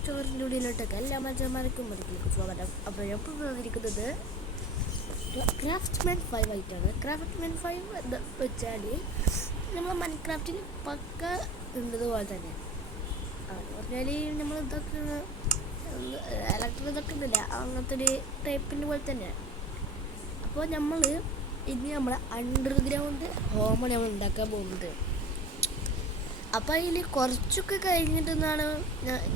സ്റ്റോറിൻ്റെ ഉള്ളിലോട്ടൊക്കെ എല്ലാ മനുഷ്യന്മാർക്കും സ്വാഗതം. അപ്പോൾ ഞാൻ പറഞ്ഞിരിക്കുന്നത് ക്രാഫ്റ്റ്മാൻ 5 ആയിട്ടാണ്. ക്രാഫ്റ്റ്മാൻ 5 എന്ന് വെച്ചാൽ നമ്മൾ മൈൻക്രാഫ്റ്റിൽ പക്ക ഉള്ളതുപോലെ തന്നെ എന്ന് പറഞ്ഞാൽ നമ്മൾ ഇതൊക്കെ ഇലക്ട്രിക് ഇതൊക്കെ ഇല്ല, അങ്ങനത്തെ ഒരു ടൈപ്പിൻ്റെ പോലെ തന്നെയാണ്. അപ്പോൾ നമ്മൾ ഇനി നമ്മളെ അണ്ടർഗ്രൗണ്ട് ഹോമാണ് നമ്മൾ ഉണ്ടാക്കാൻ പോകുന്നത്. അപ്പോൾ അതിൽ കുറച്ചൊക്കെ കഴിഞ്ഞിട്ടെന്നാണ്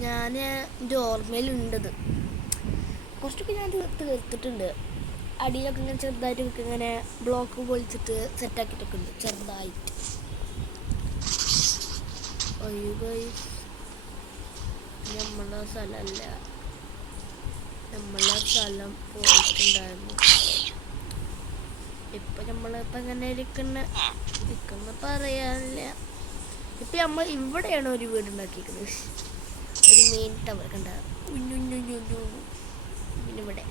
ഞാൻ എൻ്റെ ഓർമ്മയിലുണ്ടത്. കുറച്ചൊക്കെ ഞാൻ തീർത്തിട്ടുണ്ട്. അടിയിലൊക്കെ ഇങ്ങനെ ചെറുതായിട്ട് ഇങ്ങനെ ബ്ലോക്ക് പൊളിച്ചിട്ട് സെറ്റാക്കിയിട്ടൊക്കെ ഉണ്ട് ചെറുതായിട്ട്. നമ്മളെ സ്ഥലമല്ല, നമ്മളെ സ്ഥലം പോയിട്ടുണ്ടായിരുന്നു. ഇപ്പം നമ്മളിപ്പോൾ ഇങ്ങനെ ഇരിക്കുന്ന പറയാനില്ല. ഇപ്പം നമ്മൾ ഇവിടെയാണ് ഒരു വീട് ഉണ്ടാക്കിയിരിക്കുന്നത്, ഒരു മെയിൻ ടവർ കണ്ട. പിന്നെ ഇവിടെ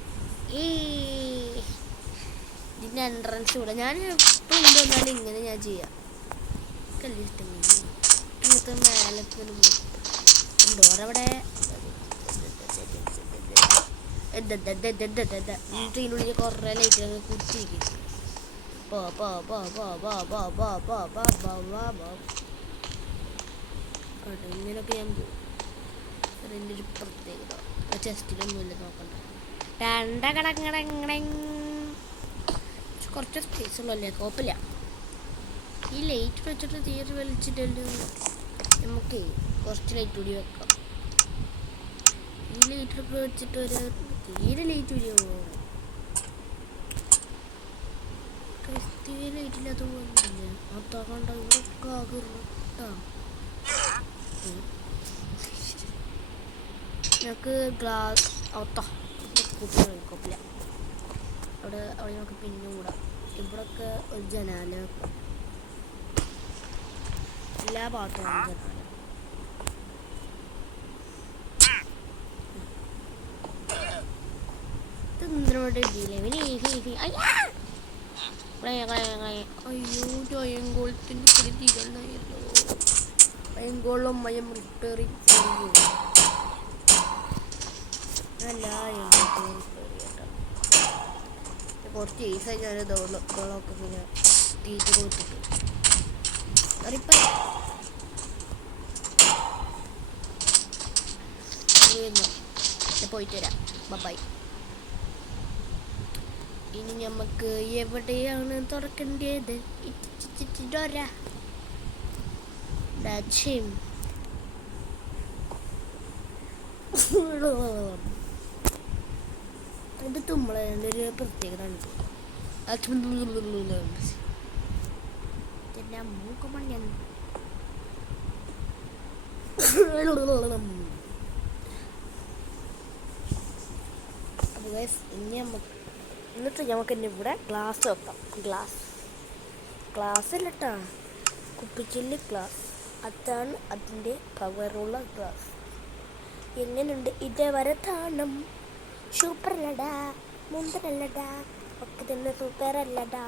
ഇതിൻ്റെ എൻട്രൻസ് ഇവിടെ ഞാൻ എപ്പോൾ എന്ത് വന്നാലും ഇങ്ങനെ ഞാൻ ചെയ്യാം. കല്ല് ഇഷ്ടം ഇങ്ങനത്തെ മേലൊക്കെ ഡോറവിടെ ഇതിനുള്ളിൽ കുറേ ലൈറ്റൊക്കെ കുത്തിയിരിക്കും. ഇങ്ങനെയൊക്കെ ഞാൻ പോകും. അതിൻ്റെ ഒരു പ്രത്യേകത ചെസ്റ്റിലൊന്നുമില്ല, നോക്കണ്ട. കുറച്ച് സ്പേസ് ഉള്ളല്ലേ, കുഴപ്പമില്ല. ഈ ലൈറ്റ് വെച്ചിട്ട് തീരെ വലിച്ചിട്ടല്ലോ, നമുക്ക് കുറച്ച് ലൈറ്റ് കൂടി വെക്കാം. ഈ ലൈറ്റൊക്കെ വെച്ചിട്ട് ഒരു തീരെ ലൈറ്റ് വരികയോ തീരെ ലൈറ്റില്ലാത്ത പോകുന്നില്ല. അതാ കണ്ട ഇവിടെയൊക്കെ ആകെട്ടാ. ഞങ്ങൾക്ക് ഗ്ലാസ് ഒത്താ കുട്ടികൾ കുഴപ്പമില്ല. അവിടെ നമുക്ക് പിന്നെ കൂടാം. ഇവിടെയൊക്കെ ഒരു ജനാല, എല്ലാ ഭാഗത്തും ജനാല. അയ്യോ അയ്യങ്കോളത്തിൻ്റെ തിരികെണ്ണായല്ലോ. അയ്യങ്കോളം മയം റിപ്പയറിങ് ചെയ്യൂ. അല്ല കുറച്ച് ഈസായി ഞാൻ ദോളൊക്കെ പിന്നെ തീറ്റ കൊടുത്തിട്ട് പോയിട്ട് വരാം. ബൈ. ഇനി നമുക്ക് എവിടെയാണ് തുറക്കേണ്ടത്? ഇത് തുമ്പളേൻ്റെ ഒരു പ്രത്യേകത ഉണ്ട്. മൂക്ക് പണിയാണ്. ഇനി എന്നിട്ട് നമുക്ക് തന്നെ ഇവിടെ ഗ്ലാസ് വെക്കാം. ഗ്ലാസ് അല്ല കേട്ടോ, കുപ്പിച്ചില്ല് ഗ്ലാസ്. അതാണ് അതിൻ്റെ പവറുള്ള ഗ്ലാസ്. എങ്ങനെയുണ്ട് ഇതേവരെ താണം? സൂപ്പറല്ലടാ, മുന്തരല്ലടാ, ഒക്കെ തന്നെ സൂപ്പറല്ലടാ.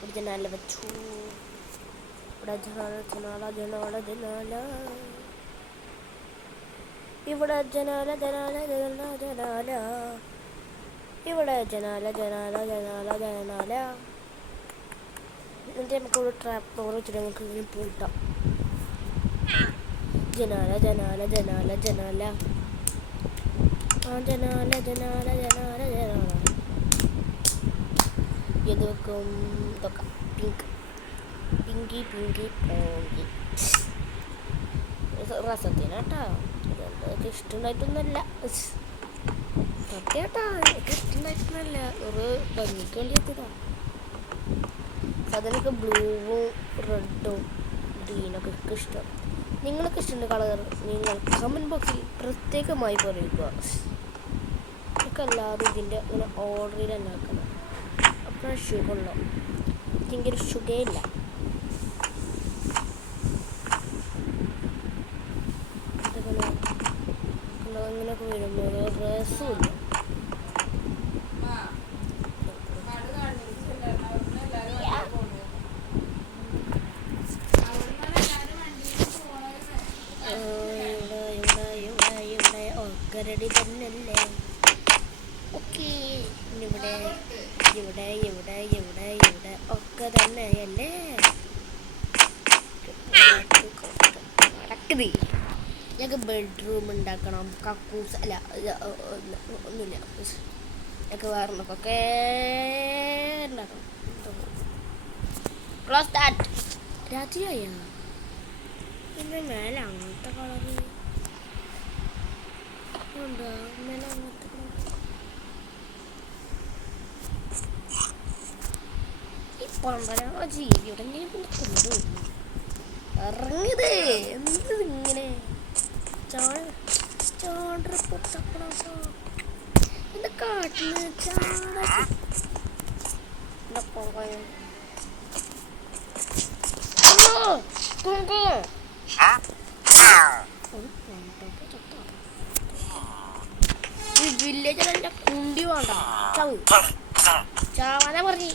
ഒരു ജനാല വെച്ചു. ഇവിടെ ജനാല ഇവിടെ ജനാല ഇവിടെ ജനാല. എന്നിട്ട് നമുക്കൊരു ട്രാപ്പ് ഡോർ വെച്ചിട്ട് നമുക്ക് ഇങ്ങനെ പൂട്ടാം. ജനാല ഇത് വെക്കും. ഇതൊക്കെ പിങ്കി രസത്തിനാട്ടാ. ഇതൊക്കെ ഇഷ്ടമുണ്ടായിട്ടൊന്നുമല്ല, സത്യാട്ടാ. എനിക്ക് ഇഷ്ടമുണ്ടായിട്ടൊന്നുമല്ല, ഒരു ഭംഗിക്ക് വേണ്ടി എത്തിയതാ. അതിനൊക്കെ ബ്ലൂവും റെഡും ഗ്രീനൊക്കെ ഒക്കെ ഇഷ്ടം. നിങ്ങൾക്ക് ഇഷ്ടമുണ്ട് കളർ നിങ്ങൾ കമൻറ്റ് ബോക്സിൽ പ്രത്യേകമായി പറയുക. എനിക്കല്ലാതെ ഇതിൻ്റെ അങ്ങനെ ഓർഡറിൽ തന്നെ ആക്കണം. അപ്പോഴാണ് ഷുഗറുള്ളൂ. എനിക്കൊരു ഷുഗറില്ല. അങ്ങനെയൊക്കെ വരുമ്പോൾ രസമില്ല. ഇവിടെ റെഡി തന്നെയല്ലേ? ഓക്കെ, ഇവിടെ ഇവിടെ ഇവിടെ ഇവിടെ ഇവിടെ ഒക്കെ തന്നെയല്ലേ? നടക്കുന്നത് ഞങ്ങൾക്ക് ബെഡ്റൂം ഉണ്ടാക്കണം. കക്കൂസ് അല്ല ഒന്നുമില്ല, ഞങ്ങൾക്ക് വേറെ നോക്കൊക്കെ ഉണ്ടാക്കണം. Close that. രാത്രിയായ പിന്നെ മേലെ അങ്ങനത്തെ കളറ് ഉണ്ടോ? മേലെ അങ്ങനത്തെ ഈ പണ്ടര ജീവിയുടെ കൊണ്ടുവരുന്നു. ഇറങ്ങിയത് എന്ത് ഇങ്ങനെ പൊട്ടപ്പണോ എന്താ കാട്ടിന് ഈ വില്ലേജിലെ കുണ്ടി വേണ്ട ചവ് ചാവാനാ പറഞ്ഞ്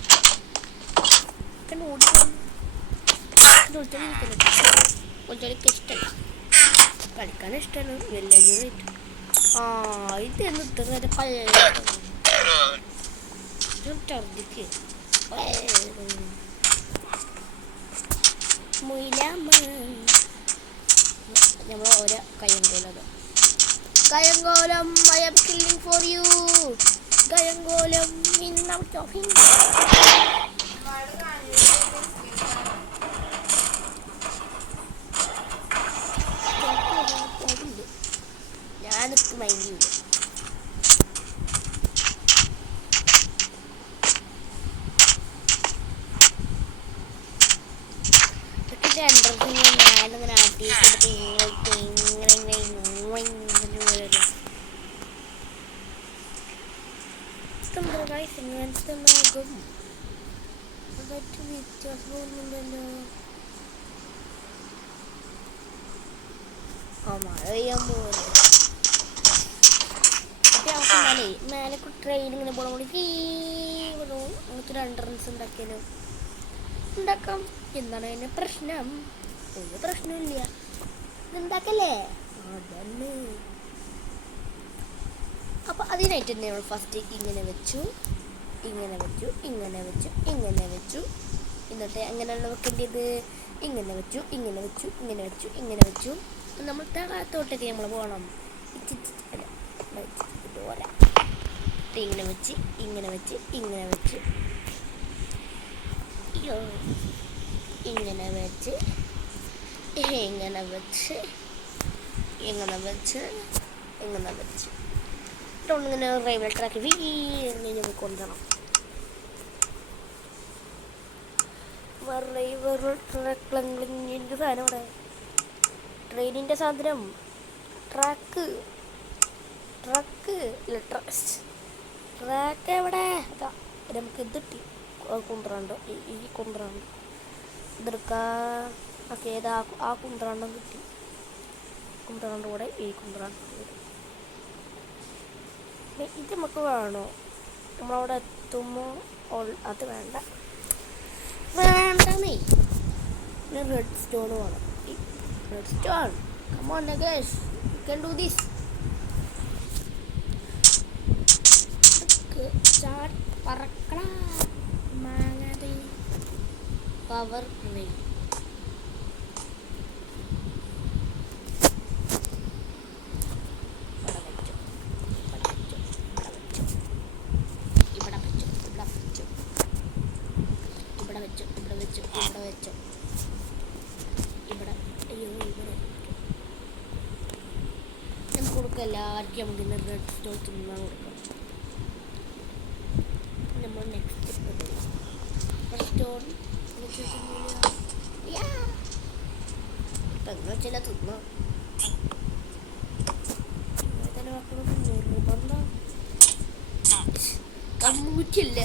ഒളിച്ചോളിക്ക് ഇഷ്ടമല്ല, കളിക്കാൻ ഇഷ്ടമാണ് വില്ലേജിനായിട്ട്. ഇത് എന്ന് ഇത്ര നേരം ഛർദിക്ക് നമ്മൾ ഓരോ കയ്യങ്കോലം I am killing for you. കയ്യങ്കോലം in out of him. ഞാനിക്ക് മൈൻഡ് ചെയ്യില്ല. ഞാനിങ്ങനെ ആട്ടിയിട്ട് വ്യത്യാസമൊന്നുമില്ലല്ലോ. മഴ പെയ്യാൻ പോകുന്നു. അത്യാവശ്യം മേലെ ട്രെയിൻ ഇങ്ങനെ പോകണം. നമുക്ക് 2 റൺസ് ഉണ്ടാക്കിയാലോ? ഉണ്ടാക്കാം. എന്താണ് അതിൻ്റെ പ്രശ്നം? ഒരു പ്രശ്നമില്ല, ഇതുണ്ടാക്കല്ലേ അതന്നെ. അപ്പോൾ അതിനായിട്ട് തന്നെ നമ്മൾ ഫസ്റ്റ് ഇങ്ങനെ വെച്ചു, ഇങ്ങനെ വെച്ചു, ഇങ്ങനെ വെച്ചു, ഇങ്ങനെ വെച്ചു. എന്നിട്ട് എങ്ങനെയാണ് വെക്കേണ്ടത്? ഇങ്ങനെ വെച്ചു, ഇങ്ങനെ വെച്ചു, ഇങ്ങനെ വെച്ചു, ഇങ്ങനെ വെച്ചു. നമ്മൾ താഴത്തോട്ടേക്ക് നമ്മൾ പോകണം. ഇതുപോലെ ഇങ്ങനെ വെച്ച്, ഇങ്ങനെ വെച്ച്, ഇങ്ങനെ വെച്ച്, ഇങ്ങനെ വെച്ച്, ഇങ്ങനെ വെച്ച്, ഇങ്ങനെ വെച്ച്, ഇങ്ങനെ വെച്ച് ഇങ്ങനെ റെയിൽവേ ട്രാക്ക് ഇങ്ങനെ കൊണ്ടുവരണം. റെയിൽവേ ട്രാക്കിൻ്റെ സാധനം ഇവിടെ, ട്രെയിനിൻ്റെ സാധനം, ട്രാക്ക് ഇല്ല, ട്രാക്ക് എവിടെ? നമുക്ക് ഇതിട്ടി കൊണ്ടുവരണ്ടോ? ഈ കൊണ്ടുവരണ്ട ഇതെടുക്കാം. ഓക്കെ, ഏതാ ആ കുന്ത്രാണ്ടം കിട്ടി. കുന്ത്രാണ്ട് കൂടെ ഈ കുന്ത്രാണ്ട് ഇത് നമുക്ക് വേണോ? നമ്മളവിടെ എത്തുമ്പോൾ അത് വേണ്ട, വേണ്ടേ. പിന്നെ റെഡ് സ്റ്റോൺ വേണം. Red stone, come on guys, you can do this. പറക്കണ മാങ്ങാതി പവർ പ്ലേ. എല്ലാവർക്കും നമുക്ക് ഇന്ന് റെഡ് സ്റ്റോൺ തിന്നാൻ കൊടുക്കാം. നമ്മൾ നെക്സ്റ്റ് റെഡ് സ്റ്റോൺ ഇപ്പം എന്ന് വെച്ചാൽ തിന്നാം. തന്നെ മക്കളൊക്കെ നിർബന്ധം കമ്മൂറ്റില്ല.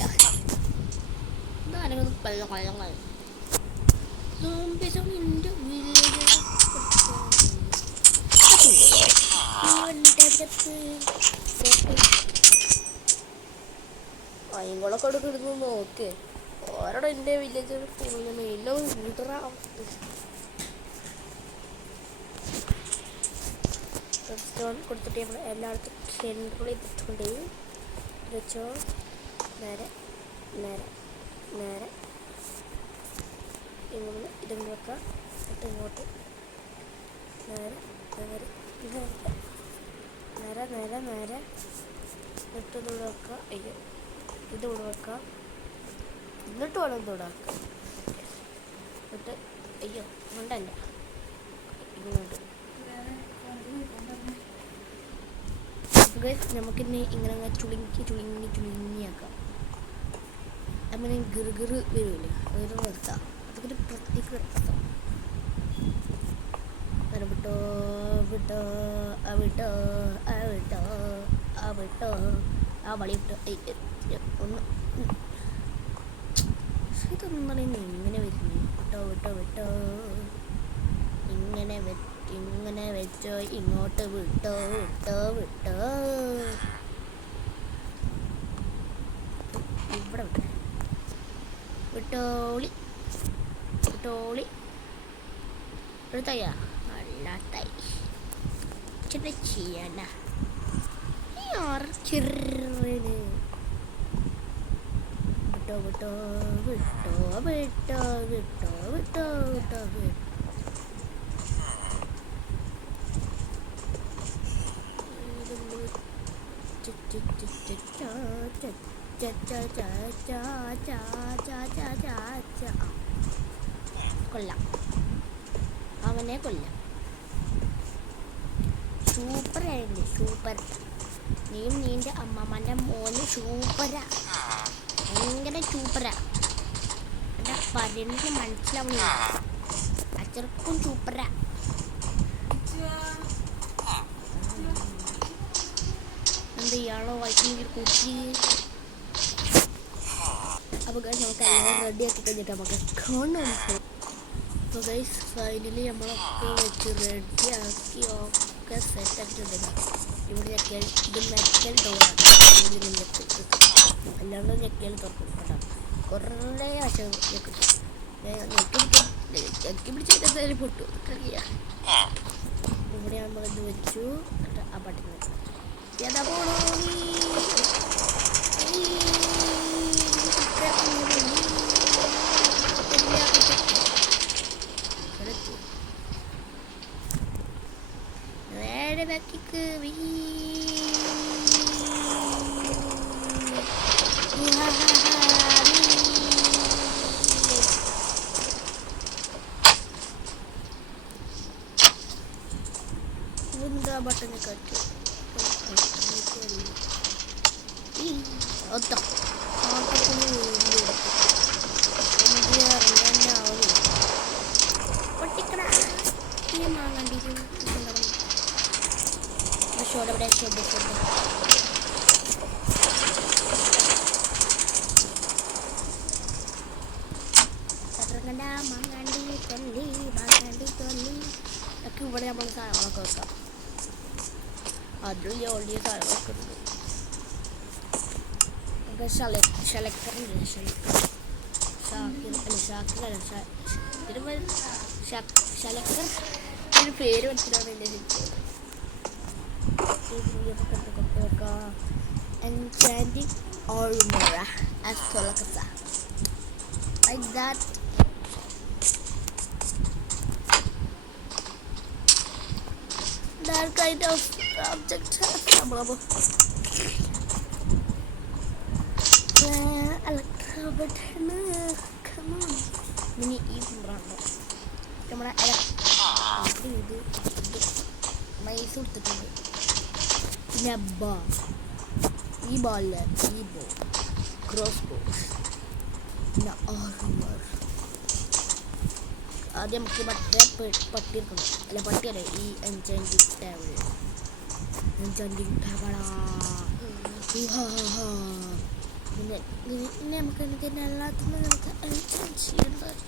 എന്നാലും കൊല്ലം എൻ്റെ വില്ലേജ് അയങ്ങളൊക്കെ അവിടെ കിടന്ന് നോക്ക്. ഓരോടെ എൻ്റെ വില്ലേജ് ഫുള്ള് മെയിലോ വീട്ടറാ. സ്റ്റോൺ കൊടുത്തിട്ട് നമ്മൾ എല്ലായിടത്തും സെൻട്രൽ ചെയ്തിട്ടുണ്ട് വെച്ചോ. നേരെ നേരെ നേരെ ഇങ്ങനെ ഇതും വെക്കാം. എന്നിട്ട് ഇങ്ങോട്ട് നേരെ നേരെ നേരെ നേരെ നേരെ എന്നിട്ട് ഇതൂടെ വെക്കാം. അയ്യോ ഇതൂടെ വെക്കാം. എന്നിട്ട് വേണം ഇതൂടെ വെക്കാം. എന്നിട്ട് അയ്യോ ഉണ്ടല്ല ഇങ്ങോട്ട് നമുക്കിനി ഇങ്ങനെ ചുളുങ്ങിയാക്കാം. അങ്ങനെ ഗിറുഗിറ് വരില്ലേ, അതൊരു നിർത്താം. അതൊരു പ്രത്യേക രസം. അങ്ങനെ വിട്ടോ വിട്ടോ വിട്ടോ വിട്ടോ വിട്ടോ ആ വളി വിട്ടോ. ഒന്ന് ഇതൊന്നും ഇങ്ങനെ വരുന്നു. വിട്ടോ വിട്ടോ വിട്ടോ ഇങ്ങനെ ഇങ്ങനെ വെച്ചോ. ഇങ്ങോട്ട് വിട്ടോ വിട്ടോ വിട്ടോ. ഇവിടെ വിട്ടോ വിട്ടോളി വിട്ടോളി. എടുത്തയ്യാ അല്ലാത്തായി ചെറിയ ചെയ്യണ്ട ചെറിയ. വിട്ടോ വിട്ടോ വിട്ടോ വിട്ടോ വിട്ടോ വിട്ടോ വിട്ടോ വിട്ടോ. കൊല്ലാം അവനെ കൊല്ലാം. സൂപ്പറായില്ലേ സൂപ്പർ. നീയും നീൻ്റെ അമ്മമ്മൻ്റെ മോന് സൂപ്പറാ, ഭയങ്കര സൂപ്പറാ. എൻ്റെ പറയുന്നത് മനസ്സിലാവുന്നില്ല. അച്ചർക്കും സൂപ്പറാ. എന്ത് ഇയാളോ വായിക്കുന്ന കുട്ടി. അപ്പോൾ ഗൈസ് നമുക്ക് എല്ലാം റെഡി ആക്കി കഴിഞ്ഞിട്ട് നമുക്ക് കാണാം. അപ്പോൾ ഗൈസ് ഫൈനലി നമ്മളൊക്കെ വെച്ച് റെഡിയാക്കി ഒക്കെ സെറ്റാക്കിയിട്ടുണ്ടെങ്കിൽ ഇവിടെ ഞെക്കിയാൽ ഇത് മെറ്റൽ ഡോറാണ്. ഇവിടെ അല്ലാണ്ട് ഞെക്കിയാൽ തുറക്കും കേട്ടോ. കുറേ ആശയം ഞെക്കിട്ടു ഞെക്കി പിടിച്ചാൽ പൊട്ടു അറിയാ. ഇവിടെ നമ്മളിത് വെച്ചു. ആ പട്ടിന് ഏതാ പോണോ നേരെ ബാക്കിക്ക് എന്താ ബട്ടനെ കട്ടു ഒത്ത പൊട്ടിക്കട മാങ്ങണ്ടിട്ട് ഇവിടെ മാങ്ങാണ്ടി തൊല്ലി മാങ്ങാണ്ടി തൊല്ലി ഒക്കെ ഇവിടെ നമ്മൾ സാധനങ്ങളൊക്കെ വെക്കാം. അതിൽ വലിയ സാധനങ്ങളൊക്കെ ഉണ്ട്. ഷലക്കറില്ല ഷലക്കർ ഒരു പേര് മനസ്സിലാണ് എൻ്റെ ശരിക്കും. Enchanting armor as Kolakata like that. That kind of object. Come on. Mini even random. Come on, ഇത് മൈസൂർ തെറ്റുണ്ട്. പിന്നെ ഈ ബോളില് ഈ ബോ ക്രോസ് ബോ പിന്നെ ആർമർ. ആദ്യം നമുക്ക് മറ്റേ പട്ടി എടുക്കണം. അല്ല പട്ടിയല്ലേ ഈ എൻചാൻറ്റിംഗ് ടേബിൾ. എൻചാൻറ്റിംഗ് ടേബിളാ. പിന്നെ നമുക്ക് ഇതിന് എല്ലാത്തിനും നമുക്ക് എൻചാൻറ്റ് ചെയ്യേണ്ടത്.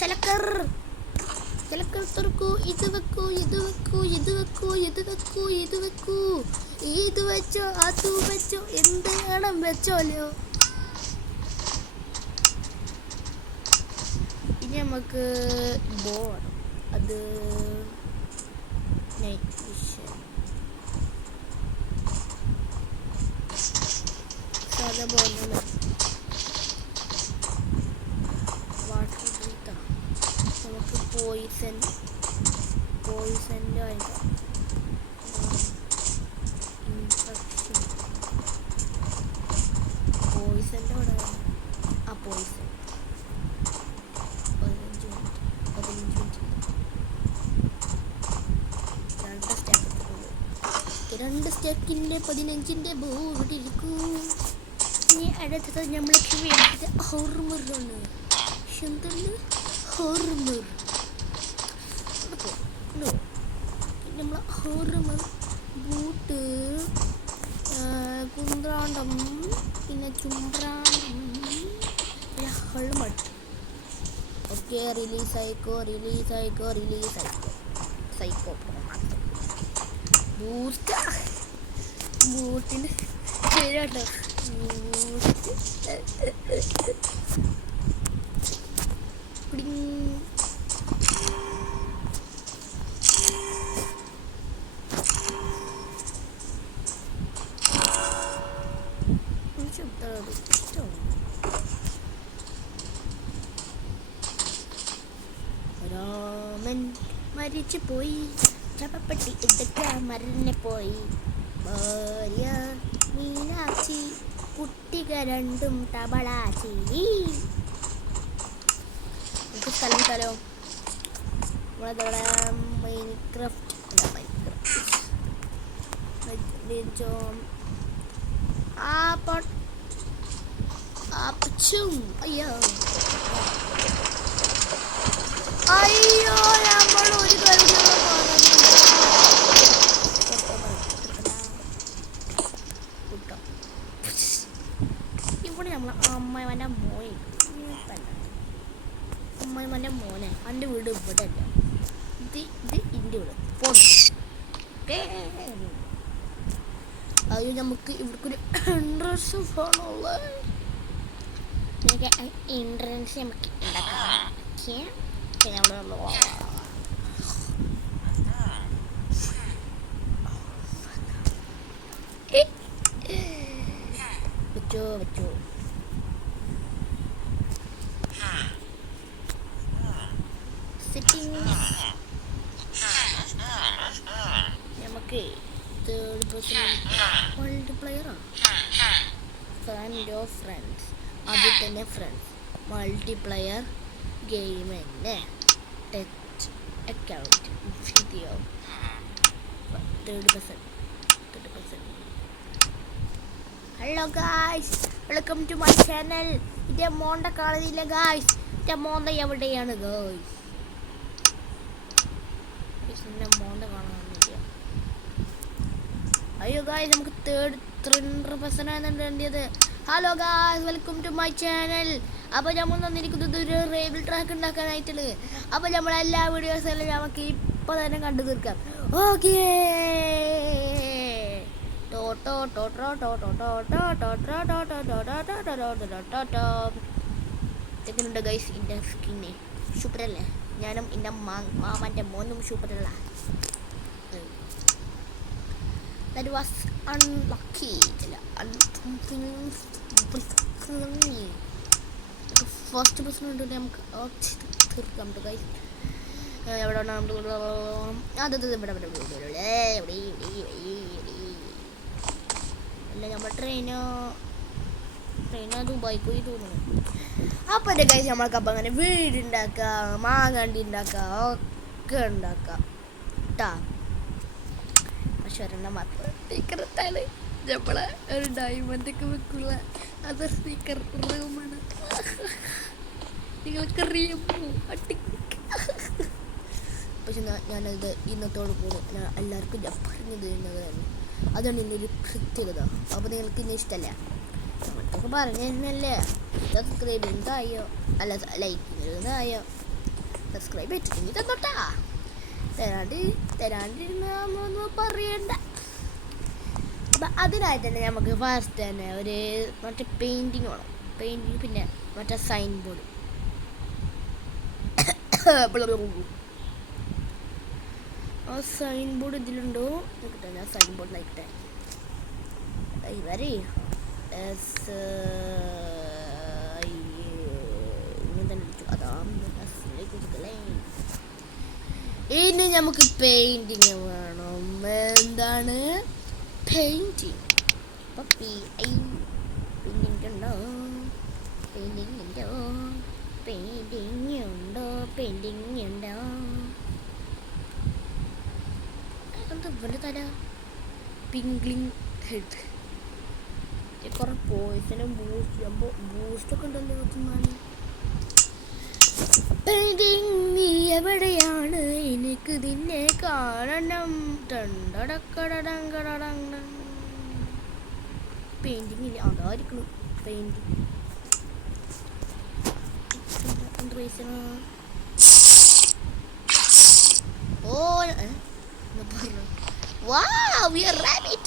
ചലക്കർ ചലക്കർ തുറക്കൂ. ഇത് വെക്കൂ, ഇത് വെക്കൂ, ഇത് വെക്കൂ, ഇത് വെക്കൂ, ഇത് വെക്കൂ. ഇത് വെച്ചോ, അത് വെച്ചോ, എന്ത് വേണം വെച്ചോല്ലോ. ഇനി നമുക്ക് ബോർഡ്, അത് നൈറ്റ് വിഷൻ, സാധാ ബോർഡ്, വാട്ടർ ബ്രീത്ത്. നമുക്ക് പോയിസൻ്റെ വാങ്ങിക്കാം. ഇൻഫെക്ഷൻ, പോയിസൻ്റെ അവിടെ ആ പോയിസൺ 15 മിനിറ്റ് 2 സ്റ്റെക്കിൻ്റെ 15ൻ്റെ ബോർഡ് ഇരിക്കും. ഇനി അടുത്തത് നമ്മൾക്ക് വേണ്ടത് ഹോർമറാണ്. എന്താണ് ഹോർമർ? നമ്മൾ ഹോർമർ ബൂട്ട്, കുന്ത്രാണ്ടം, പിന്നെ ചുമ്പ്രാണ്ടം, പിന്നെ ഹെൽമറ്റ്. ഓക്കെ, റിലീസായിക്കോ. സൈക്കോ ബൂട്ടിന് ശരിയാട്ടോ. രാമൻ മരിച്ചു പോയി, ചപ്പപ്പെട്ടി എടുക്കാൻ മരനെ പോയി. ഭാര്യ മീനാച്ചി, കുട്ടികൾ രണ്ടും തബളാച്ചി. നമുക്ക് സ്ഥലം നമ്മളതവിടെ മൈൻക്രാഫ്റ്റ് അയ്യോ അയ്യോ, നമ്മൾ ഒരു ഇവിടെ നമ്മൾ അമ്മായിമാൻ്റെ മോനെ എൻ്റെ വീട് ഇവിടെ അല്ല, ഇത് എൻ്റെ വീട്. അത് നമുക്ക് ഇവിടേക്കൊരു എൻട്രൻസ് പോകണുള്ളത്. എൻട്രൻസ് നമുക്ക് ഉണ്ടാക്കാം. വെച്ചോ സെറ്റിംഗ്. നമുക്ക് തേർഡ് പേഴ്സൺ മൾട്ടിപ്ലെയറാണ്. ഫ്രണ്ട് ഓഫ് ഫ്രണ്ട്സ്, അതിൽ തന്നെ ഫ്രണ്ട്സ്, മൾട്ടിപ്ലെയർ ഗെയിം തന്നെ, touch account, video, third person. Hello guys, welcome to my channel. ഇതേ മോണ്ട കാണുന്നില്ല ഗായ്സ്, ഇതേ മോണ്ട എവിടെയാണ് ഗായ്സ്? എൻ്റെ മോണ്ട കാണാനില്ല. അയ്യോ ഗായ്സ്, നമുക്ക് തേർഡ് പേഴ്സൺ ആണ് വേണ്ടിയത്. Hello guys, welcome to my channel. അപ്പോൾ നമ്മൾ തന്നിരിക്കുന്നത് ഒരു റേബിൾ ട്രാക്ക് ഉണ്ടാക്കാനായിട്ടുള്ളത്. അപ്പോൾ നമ്മളെല്ലാ വീഡിയോസെല്ലാം നമുക്ക് ഇപ്പോൾ തന്നെ കണ്ടു തീർക്കാം. ഓക്കേ, എങ്ങനെയുണ്ട് ഗൈസ് എൻ്റെ സ്കിന്നെ? സൂപ്പറല്ലേ? ഞാനും എൻ്റെ മാമൻ്റെ മോനും സൂപ്പറല്ല. That was unlucky. First person ഉണ്ട് നമുക്ക് തീർക്കാം ഗൈസ്. എവിടെ അല്ല നമ്മൾ ട്രെയിനോ ദുബായിക്ക് പോയി തോന്നുന്നു. അപ്പോൾ എൻ്റെ ഗൈസ് നമ്മൾക്ക് അപ്പം അങ്ങനെ വീടുണ്ടാക്കാം, മാങ്ങണ്ടി ഉണ്ടാക്കാം, ഒക്കെ ഉണ്ടാക്കാം കേട്ടാ. പക്ഷെ ഒരെണ്ണം മാത്രം സ്പീക്കറത്താണ് നമ്മളെ ഒരു ഡയമണ്ടൊക്കെ വെക്കുള്ള അത് സ്പീക്കർ റൂമാണ്. നിങ്ങൾക്കറിയാമോ? പക്ഷെ ഞാനത് ഇന്നത്തോട് കൂടെ എല്ലാവർക്കും ഞാൻ പറഞ്ഞു തരുന്നതാണ്. അതാണ് ഇന്നൊരു പ്രത്യേകത. അപ്പോൾ നിങ്ങൾക്ക് ഇന്ന് ഇഷ്ടമല്ല നമ്മൾക്കൊക്കെ പറഞ്ഞു തരുന്നല്ലേ. സബ്സ്ക്രൈബ് എന്തായോ, അല്ല ലൈക്ക് എന്തായോ, സബ്സ്ക്രൈബ് ചെയ്തിട്ടുണ്ടെങ്കിൽ തന്നോട്ടാ. തരാണ്ടിരുന്നൊന്നും പറയണ്ട. അപ്പം അതിനായിട്ട് തന്നെ നമുക്ക് ഫസ്റ്റ് തന്നെ ഒരു മറ്റേ പെയിൻറ്റിങ് വേണം. പെയിൻറ്റിങ് പിന്നെ മറ്റേ സൈൻ ബോർഡ്. ആ സൈൻ ബോർഡ് ഇതിലുണ്ടോ നോക്കട്ടെ. ഞാൻ സൈൻ ബോർഡ് നോക്കട്ടെ. ഇവരെ ഇനി നമുക്ക് പെയിൻറ്റിങ് വേണം. എന്താണ് പെയിൻറ്റിങ്? അപ്പം പെയിൻറ്റിങ് ഉണ്ടോ? പെയിൻറ്റിങ് ഉണ്ടോ? പെയിൻറ്റിങ് ഉണ്ടോ? പെയിൻറ്റിങ് ഉണ്ടോ? എന്താ ഇവൻ്റെ തല പിങ്ക്ലിങ് ഹെഡ്. കുറെ പോയിസനും ബൂസ്റ്റൊക്കെ ഉണ്ടല്ലോ തിന്നാണ്. പെയിൻറ്റിങ് നീ എവിടെയാണ്? എനിക്ക് നിന്നെ കാണണം. പെയിൻറ്റിങ് ഇല്ല, അതായിരിക്കണം painting. Oh wow, we are rabbit.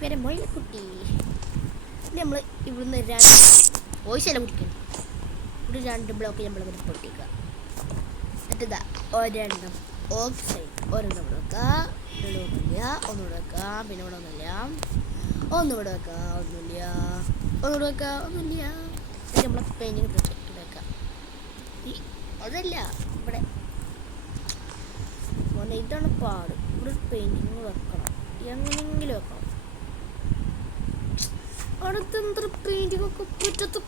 പേരെ മൊയിലക്കുട്ടി. നമ്മൾ ഇവിടുന്ന് വോയിസല്ല കുടിക്കണം. ഇവിടെ 2 ബ്ലോക്ക് നമ്മൾ പൊട്ടിക്കുക. എന്നിട്ട് ഒരെണ്ണം ഓക്സൈഡ് ഒരെണ്ണം ഇവിടെ വെക്കുക. ഒന്നുമില്ല, ഒന്നുകൂടെ വെക്കുക. പിന്നെ ഇവിടെ ഒന്നുമില്ല, ഒന്നുകൂടെ വെക്കുക. ഒന്നുമില്ല, ഒന്നുകൂടെ വെക്കുക. ഒന്നുമില്ല. നമ്മൾ പെയിൻറ്റിങ് പ്രൊജക്റ്റ് വെക്കുക. അതല്ല ഇവിടെ ഇതാണ് പാട്. ഇവിടെ ഒരു പെയിൻറ്റിങ് വെക്കണം, എങ്ങനെയെങ്കിലും വെക്കണം. അടുത്തെന്ത്ര പെയിൻറ്റിങ് ഒക്കെ പറ്റത്ത്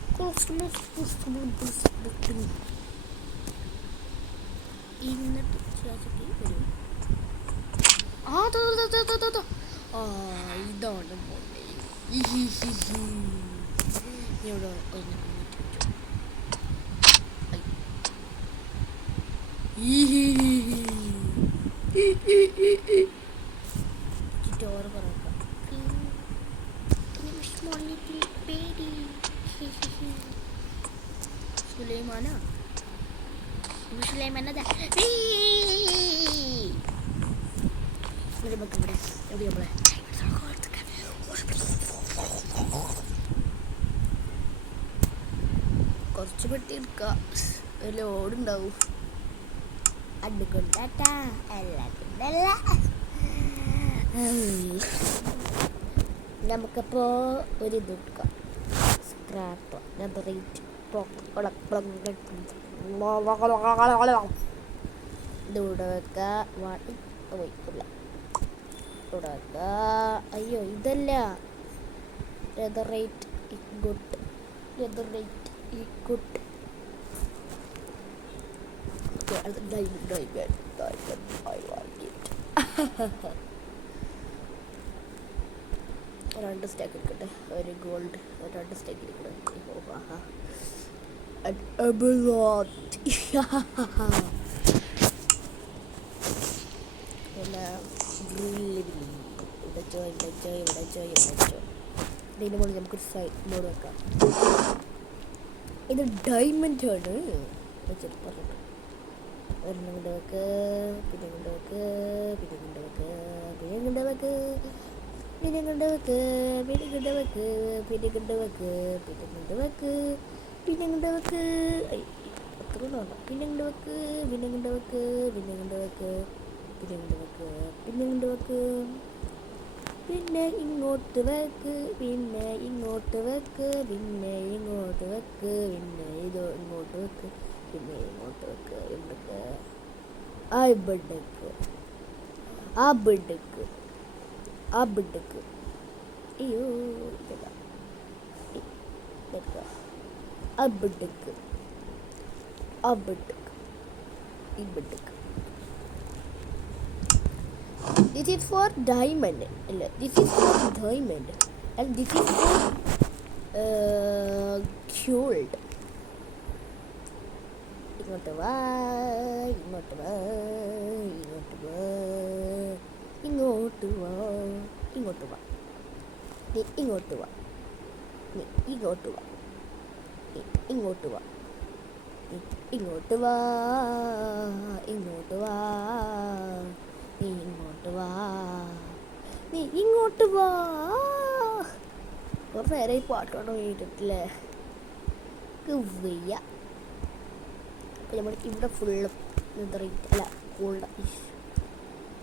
എന്നിട്ട് വരും. ഇതാണ് ഇവിടെ ചോറ് പറയാം. സുലൈമാനാ കുറച്ച് പെട്ടി എടുക്കുക. ഒരു ലോഡുണ്ടാവും. അടുക്കൊണ്ടാട്ടാ എല്ലാണ്ടല്ല. നമുക്കപ്പോൾ ഒരു ഇത് എടുക്കാം. സ്ക്രാപ്പ് നെബറേറ്റ് ഇതിവിടെ വെക്കുക. വയ്ക്കില്ല ഇവിടെ വെക്കുക. അയ്യോ ഇതല്ല ലെതറേറ്റ് ഇഗുട്ട്. രണ്ട് സ്റ്റാക്ക് എടുക്കട്ടെ. ഒരു ഗോൾഡ് 2 സ്റ്റാക്ക് എടുക്കട്ടെ. പിന്നെ ഇതിന് മുകളിൽ നമുക്കൊരു സൈഡ് ബോർഡ് വെക്കാം. ഇത് ഡയമണ്ട് ആണ് പറഞ്ഞിട്ട്. ഒരെണ്ണം കൊണ്ട് വെക്ക്, പിന്നെ കൊണ്ട് വെക്ക്, പിന്നെ കൊണ്ട് വെക്ക്, പിന്നെ കൊണ്ട് വെക്ക്, പിന്നെ കൊണ്ട് വെക്ക്, പിന്നെ കൊണ്ട് വെക്ക്, പിന്നെ കൊണ്ട് വെക്ക്, പിന്നെ കൊണ്ട് വെക്ക്, പിന്നെ കൊണ്ട് വെക്ക്. അത്ര വേണം. പിന്നെ കൊണ്ട് വെക്ക്, പിന്നെ കൊണ്ട് വെക്ക്, പിന്നെ കൊണ്ട് വെക്ക്, പിന്നെ കൊണ്ട് വെക്ക്, പിന്നെ കൊണ്ട് വെക്ക്, പിന്നെ ഇങ്ങോട്ട് വെക്ക്, പിന്നെ ഇങ്ങോട്ട് വെക്ക്, പിന്നെ ഇങ്ങോട്ട് വെക്ക്, പിന്നെ ഇത് ഇങ്ങോട്ട് വെക്ക്, പിന്നെ ഇങ്ങോട്ട് വെക്ക്. ഇവിടേക്ക് അവിടേക്ക് അയ്യോ ഇതല്ല അവിടേക്ക് ഇവിടേക്ക്. This is for diamond. This is for diamond. And this is for gold. ഇങ്ങോട്ട് വാ, ഇങ്ങോട്ട് വാ, ഇങ്ങോട്ട് വാ, ഇങ്ങോട്ട് വാ, ഇങ്ങോട്ട് വാ, നീ ഇങ്ങോട്ട് വാ, നീ ഇങ്ങോട്ട് വാ, നീ ഇങ്ങോട്ട് വാ, ഇങ്ങോട്ട് വാ, ഇങ്ങോട്ട് വാ, നീ ഇങ്ങോട്ട് വാ, നീ ഇങ്ങോട്ട് വാ. കുറച്ച് നേരം ഈ പാട്ടോണ്ട് കേട്ടിട്ടില്ലേ, വയ്യ. അപ്പം നമ്മൾ ഇവിടെ ഫുള്ള് അല്ല കൂളുടെ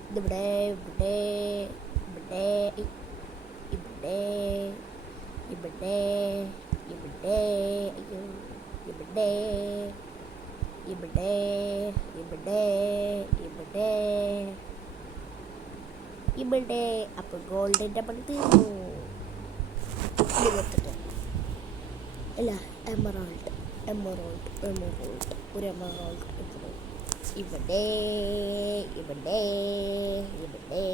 ഇതിവിടെ ഇവിടെ ഇവിടെ ഇവിടെ ഇവിടെ ഇവിടെ അയ്യോ ഇവിടെ ഇവിടെ ഇവിടെ ഇവിടെ ഇവിടെ. അപ്പോൾ ഗോൾഡിൻ്റെ പണി തീർന്നു. ഇത് കൊടുത്തിട്ട് അല്ല എമറാൾഡ് എമറാൾഡ് എമറാൾഡ് ഒരു എമറാൾഡ് ഇവിടെ ഇവിടെ ഇവിടെ ഇവിടെ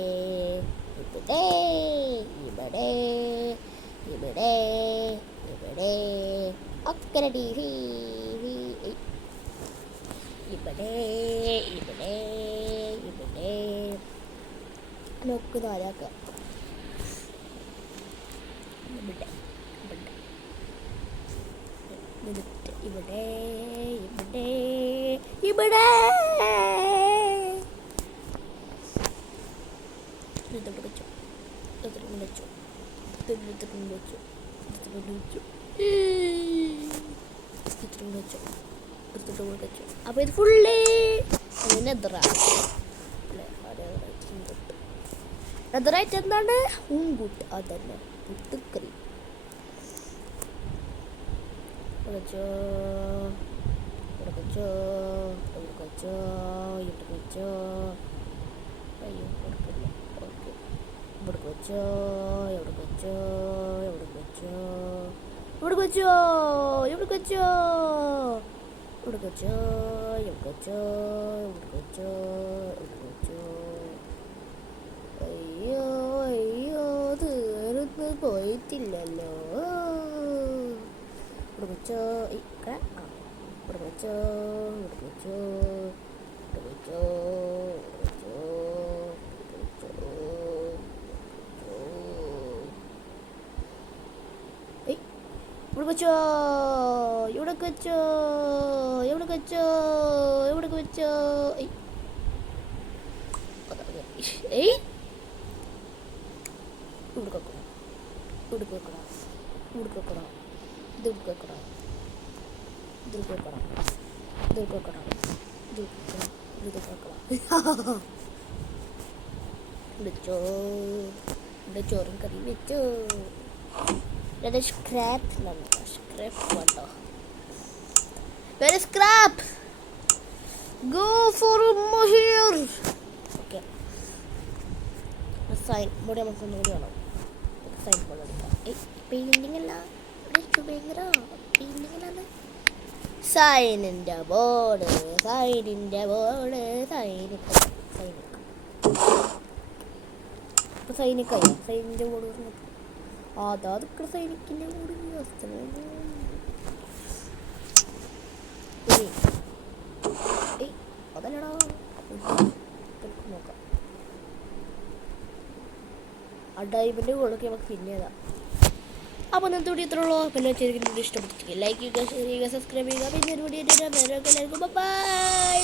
ഇവിടെ ഇവിടെ ഇവിടെ ഒക്കെ ഇവിടെ ഇവിടെ ഇവിടെ നോക്ക് നാലാക്കാം. ഇവിടെ ഇവിടെ ഇവിടെ ഇവിടെ ഇവിടെ വെച്ചു വെച്ചു വെച്ചു വെച്ചു. അപ്പൊ ഇത് ഫുള്ളി നെതറായിട്ട് എന്താണ് ഹൂങ്കൂട്ട്, അതന്നെ പുട്ടുക്കറി വെച്ചോ ഇവിടെ വെച്ചോ ഇവിടെ വെച്ചോ ഇവിടെ വെച്ചോ. അയ്യോ കൊടുക്കില്ല. ഓക്കെ ഇവിടെ വെച്ചോ എവിടെ വെച്ചോ എവിടെ വെച്ചോ ഇവിടെ വെച്ചോ ഇവിടെ വെച്ചോ ഇവിടെ വെച്ചോ എവിടെ വെച്ചോ ഇവിടെ വെച്ചോ ഇവിടെ വെച്ചോ. അയ്യോ അയ്യോ തീർന്ന് പോയിട്ടില്ലല്ലോ. ഇവിടെ വെച്ചോ ഇവിടെ വെച്ചോ ഇവിടെ വെച്ചോ ഇവിടെ വെച്ചോ ഇവിടെ വെച്ചോ ഇവിടെ വെച്ചോ ഇവിടെ വെച്ചോ എവിടെ വെച്ചോ എവിടെ വെച്ചോ. ഏയ് ഇവിടെ വെക്കണം ഇവിടെ വെക്കണം ഇവിടെ വെക്കണം ഇത് വെക്കണം ഇത് വെക്കണം ഇത് വെക്കണം ഇത് വെക്കണം ഇത് വെക്കണം. വെച്ചോ ഇവിടെ ചോറും കറി വെച്ചോ. That is scrap. No, scrap water. Where is scrap? Go for more here. Okay. Sign. What am I going to do? Sign for it. Painting a lot. Painting a lot. Sign in the board. Sign in the board. Sign it. Sign it. Sign it. Sign in the board. അതൊക്കെ സൈനിക്കിൻ്റെ കൂടി അതല്ലടാ നോക്കാം. ആ ഡൈമിൻ്റെ കൂടെ നമുക്ക് പിന്നേതാ. അപ്പോൾ ഇന്നത്തെ video ഇത്രയുള്ളൂ. പിന്നെ ശരിക്കും ഇഷ്ടപ്പെട്ടിരിക്കും ലൈക്ക് ചെയ്യുക, ഷെയർ ചെയ്യുക, സബ്സ്ക്രൈബ് ചെയ്യുക. പിന്നെ ഒരു വീഡിയോ എല്ലാവർക്കും ബൈ.